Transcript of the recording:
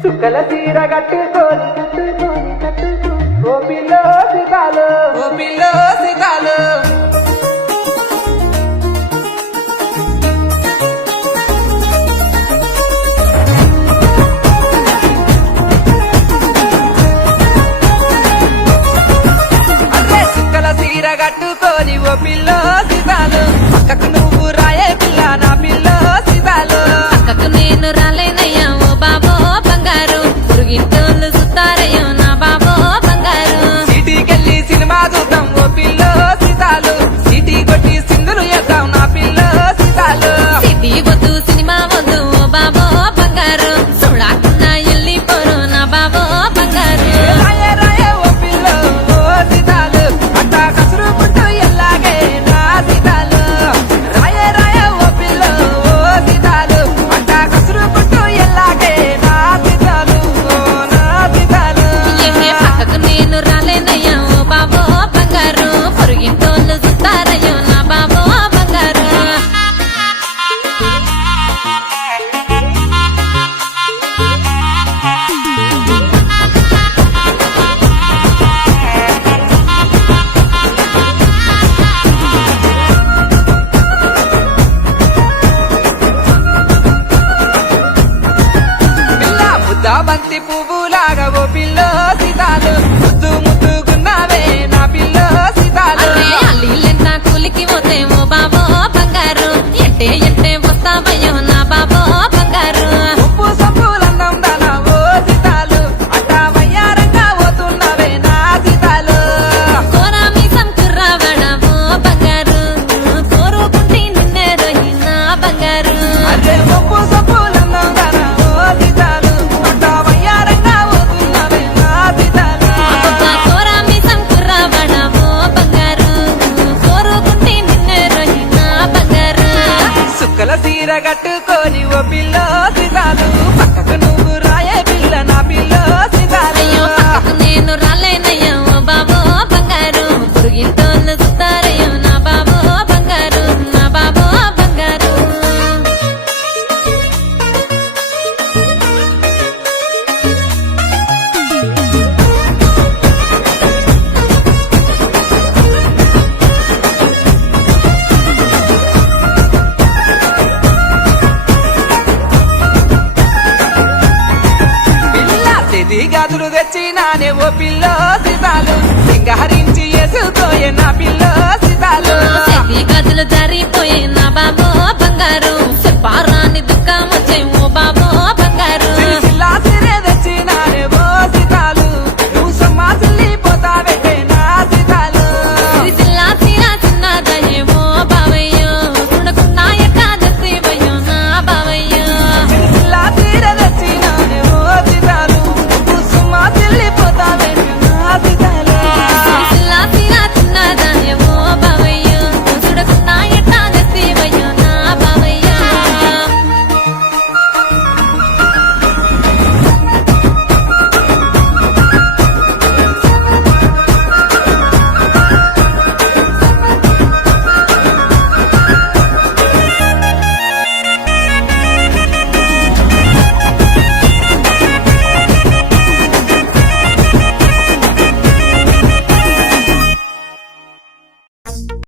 సుక్కల తీర కట్టుకొని ఓ పిల్లో సీతాలు ఓ పిల్లో సీతాలు అంటే సుక్కల తీర కట్టుకొని ఓ పిల్లో సీతాలు పక్కకు నువ్వు రాయే పిల్ల నా పిల్లో సీతాలు పక్కకు నేను రాలేనయ్యా ఓ బాబో బంగారు పురుగింటోళ్ళు సుతారయ్యో నా బాబో బంగారు సిటీకెళ్ళి సినిమా చూద్దాం ఓ పిల్లో సీతాలు సిటీ కొట్టి సింధులు వేద్దాం నా పిల్లో సీతాలు సిటీ వద్దు సినిమా వద్దు ఓ బాబో బంగారు చూడకుండా వెళ్ళిపోరు నా బాబో బంగారు రాయే రాయే ఓ పిల్లో ఓ సీతాలు అట్టా కసురుకుంటూ ఎల్లాగే నా సీతాలు రాయే రాయే ఓ పిల్లో ఓ సీతాలు అట్టా కసురుకుంటూ ఎల్లాగే నా సీతాలు ఓ నా సీతాలు ఏమే పక్కకు నేను రాలేనయ్యా ఓ బాబో బంగారు పురుగింటోళ్ళు సుతారయ్యో నా బాబో బంగారు పిల్ల ముద్ద బంతి పువ్వులాగా ఓ పిల్లో సీతాలు ముద్దు ముద్దుగున్నావే నా పిల్లో సీతాలు అరే అల్లిలెంత కూలికి పోతే ఓ బాబో బంగారు ఎట్టే ఎట్టే వస్తావయ్యో నా బాబో బంగారు ఉప్పు సబ్బులందం దానా ఓ సీతాలు అట్టా వయ్యారంగా పోతున్నవే నా సీతాలు కోరా మీసం కుర్రావాడా ఓ బంగారు కోరుకుంటే నిన్నే రోహినా బంగారు అరే ఉప్పు సబ్బులందం దానా ఓ సీతాలు అట్టా వయ్యారంగా పోతున్నవే నా సీతాలు అబ్బబ్బా, కోరా మీసం కుర్రావాడా ఓ బంగారు కోరుకుంటే నిన్నే రోహినా బంగారు సుక్కల సీర కట్టుకొని ఓ పిల్లో సీతాలు పక్కకు నువ్వు రాయే పిల్ల నా పిల్లో సీతాలు అయ్యో పక్కకు నేను రాలేనయ్యా ఓ బాబో బంగారు పురుగింటోళ్ళు సుతారయ్యో నా బాబో బంగారు నా బాబో బంగారు పిల్ల తెది గాజులు తెచ్చినానే ఓ పిల్లో